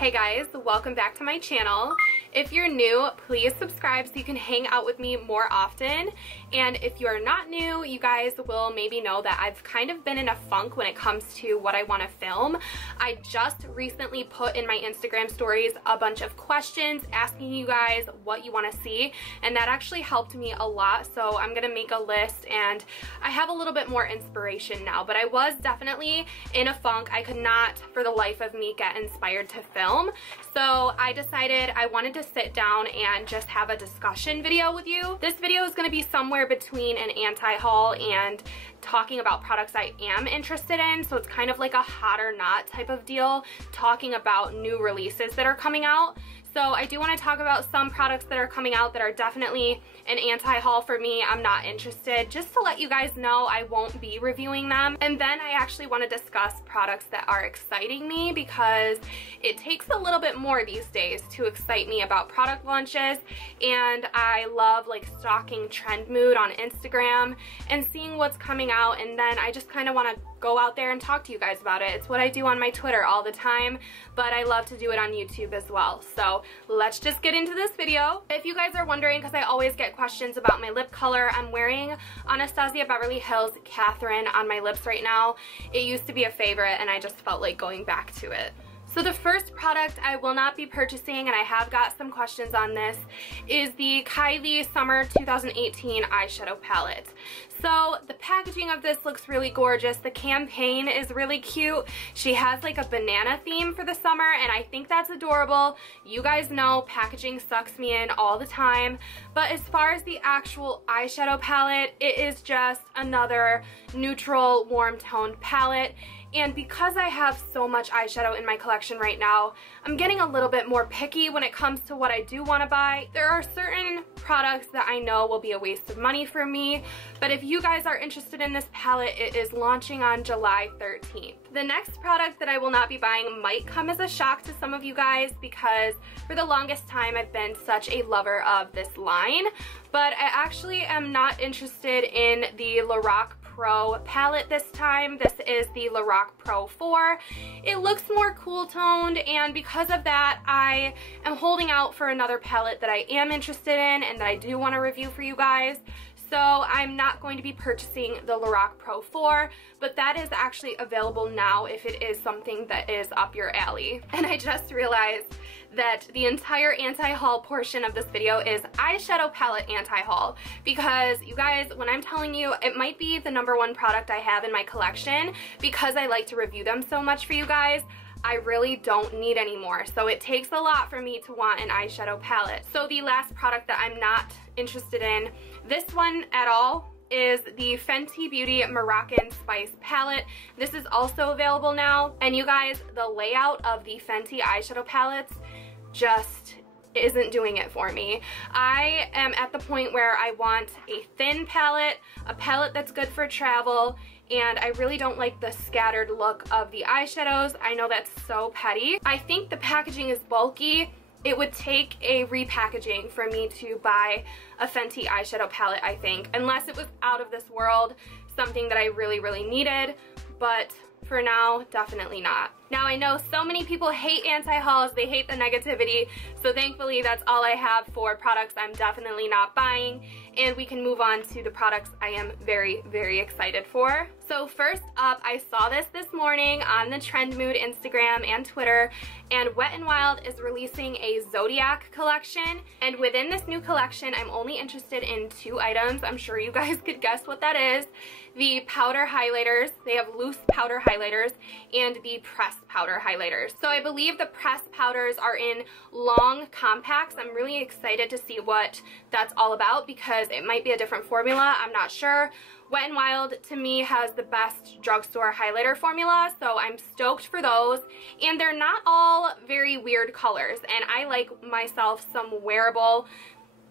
Hey guys, welcome back to my channel. If you're new, please subscribe so you can hang out with me more often. And if you are not new, you guys will maybe know that I've kind of been in a funk when it comes to what I want to film. I just recently put in my Instagram stories a bunch of questions asking you guys what you want to see, and that actually helped me a lot. So I'm gonna make a list, and I have a little bit more inspiration now, but I was definitely in a funk. I could not for the life of me get inspired to film. So I decided I wanted to sit down and just have a discussion video with you. This video is going to be somewhere between an anti-haul and talking about products I am interested in. So it's kind of like a hot or not type of deal, talking about new releases that are coming out. So I do want to talk about some products that are coming out that are definitely an anti-haul for me. I'm not interested. Just to let you guys know, I won't be reviewing them. And then I actually want to discuss products that are exciting me, because it takes a little bit more these days to excite me about product launches. And I love like stalking trend mood on Instagram and seeing what's coming out. And then I just kind of want to go out there and talk to you guys about it. It's what I do on my Twitter all the time, but I love to do it on YouTube as well. So let's just get into this video. If you guys are wondering, because I always get questions about my lip color, I'm wearing Anastasia Beverly Hills Catherine on my lips right now. It used to be a favorite and I just felt like going back to it. So the first product I will not be purchasing, and I have got some questions on this, is the Kylie Summer 2018 eyeshadow palette. So the packaging of this looks really gorgeous. The campaign is really cute. She has like a banana theme for the summer, and I think that's adorable. You guys know packaging sucks me in all the time. But as far as the actual eyeshadow palette, it is just another neutral, warm toned palette. And because I have so much eyeshadow in my collection right now, I'm getting a little bit more picky when it comes to what I do want to buy. There are certain products that I know will be a waste of money for me, but if you guys are interested in this palette, it is launching on July 13th. The next product that I will not be buying might come as a shock to some of you guys, because for the longest time I've been such a lover of this line, but I actually am not interested in the Lorac Pro palette this time. This is the Lorac Pro 4. It looks more cool toned, and because of that I am holding out for another palette that I am interested in and that I do want to review for you guys. So I'm not going to be purchasing the Lorac Pro 4, but that is actually available now if it is something that is up your alley. And I just realized that the entire anti-haul portion of this video is eyeshadow palette anti-haul, because you guys, when I'm telling you it might be the #1 product I have in my collection, because I like to review them so much for you guys, I really don't need any more. So it takes a lot for me to want an eyeshadow palette. So the last product that I'm not interested in, this one at all, is the Fenty Beauty Moroccan Spice palette. This is also available now, and you guys, the layout of the Fenty eyeshadow palettes just isn't doing it for me. I am at the point where I want a thin palette, a palette that's good for travel, and I really don't like the scattered look of the eyeshadows. I know that's so petty. I think the packaging is bulky. It would take a repackaging for me to buy a Fenty eyeshadow palette, I think, unless it was out of this world, something that I really, really needed, but for now, definitely not. Now I know so many people hate anti-hauls, they hate the negativity, so thankfully that's all I have for products I'm definitely not buying, and we can move on to the products I am very, very excited for. So first up, I saw this morning on the Trend Mood Instagram and Twitter, and Wet n Wild is releasing a Zodiac collection, and within this new collection I'm only interested in 2 items. I'm sure you guys could guess what that is. The powder highlighters, they have loose powder highlighters, and the pressed powder highlighters. So I believe the pressed powders are in long compacts. I'm really excited to see what that's all about, because it might be a different formula, I'm not sure. Wet n Wild to me has the best drugstore highlighter formula, so I'm stoked for those. And they're not all very weird colors, and I like myself some wearable,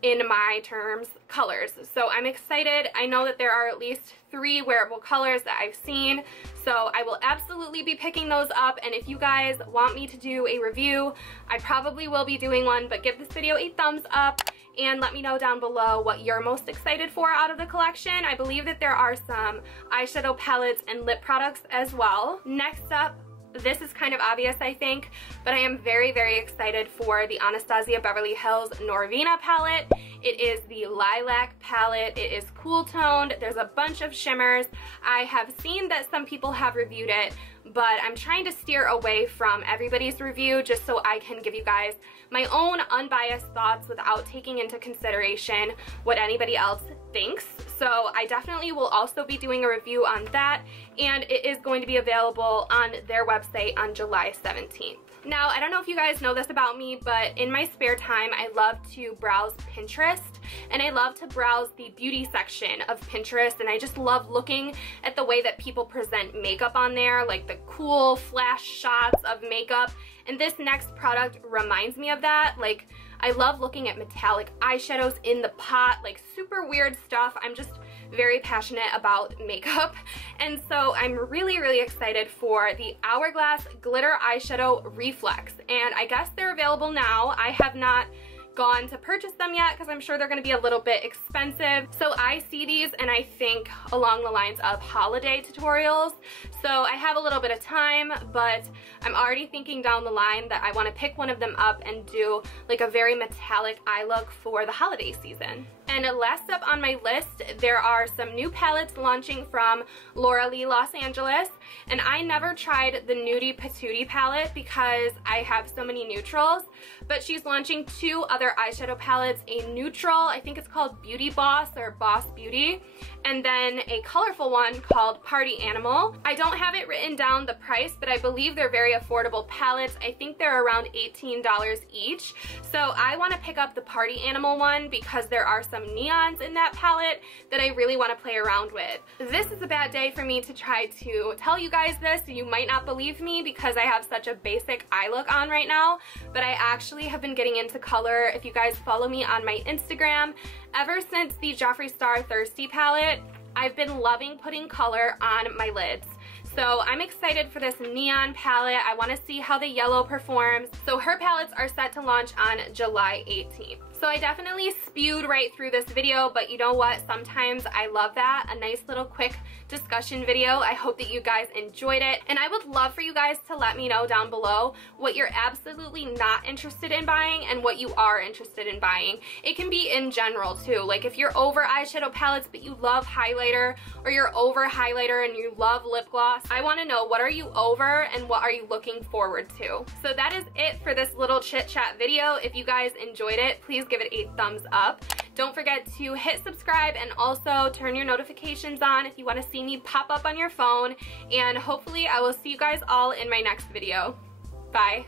in my terms, colors. So I'm excited. I know that there are at least 3 wearable colors that I've seen, so I will absolutely be picking those up. And if you guys want me to do a review, I probably will be doing one, but give this video a thumbs up and let me know down below what you're most excited for out of the collection. I believe that there are some eyeshadow palettes and lip products as well. Next up, This is kind of obvious, I think, but I am very, very excited for the Anastasia Beverly Hills Norvina palette. It is the lilac palette. It is cool toned. There's a bunch of shimmers. I have seen that some people have reviewed it, but I'm trying to steer away from everybody's review just so I can give you guys my own unbiased thoughts without taking into consideration what anybody else thinks. So I definitely will also be doing a review on that, and it is going to be available on their website on July 17th. Now, I don't know if you guys know this about me, but in my spare time, I love to browse Pinterest, and I love to browse the beauty section of Pinterest, and I just love looking at the way that people present makeup on there, like the cool flash shots of makeup, and this next product reminds me of that. Like, I love looking at metallic eyeshadows in the pot, like super weird stuff. I'm just very passionate about makeup, and so I'm really, really excited for the Hourglass Glitter Eyeshadow Reflex, and I guess they're available now. I have not gone to purchase them yet because I'm sure they're going to be a little bit expensive. So I see these and I think along the lines of holiday tutorials. So I have a little bit of time, but I'm already thinking down the line that I want to pick one of them up and do like a very metallic eye look for the holiday season. And last up on my list, there are some new palettes launching from Laura Lee Los Angeles, and I never tried the Nudie Patootie palette because I have so many neutrals, but she's launching two other eyeshadow palettes, a neutral, I think it's called Beauty Boss or Boss Beauty, and then a colorful one called Party Animal. I don't have it written down the price, but I believe they're very affordable palettes. I think they're around $18 each. So I want to pick up the Party Animal one because there are some neons in that palette that I really want to play around with. This is a bad day for me to try to tell you guys this. You might not believe me because I have such a basic eye look on right now, but I actually have been getting into color. If you guys follow me on my Instagram, ever since the Jeffree Star Thirsty palette, I've been loving putting color on my lids. So I'm excited for this neon palette. I want to see how the yellow performs. So her palettes are set to launch on July 18th. So I definitely spewed right through this video, but you know what? Sometimes I love that. A nice little quick discussion video. I hope that you guys enjoyed it. And I would love for you guys to let me know down below what you're absolutely not interested in buying and what you are interested in buying. It can be in general too. Like if you're over eyeshadow palettes but you love highlighter, or you're over highlighter and you love lip gloss, I want to know what are you over and what are you looking forward to. So that is it for this little chit chat video. If you guys enjoyed it, please give it a thumbs up. Don't forget to hit subscribe and also turn your notifications on if you want to see me pop up on your phone. And hopefully I will see you guys all in my next video. Bye.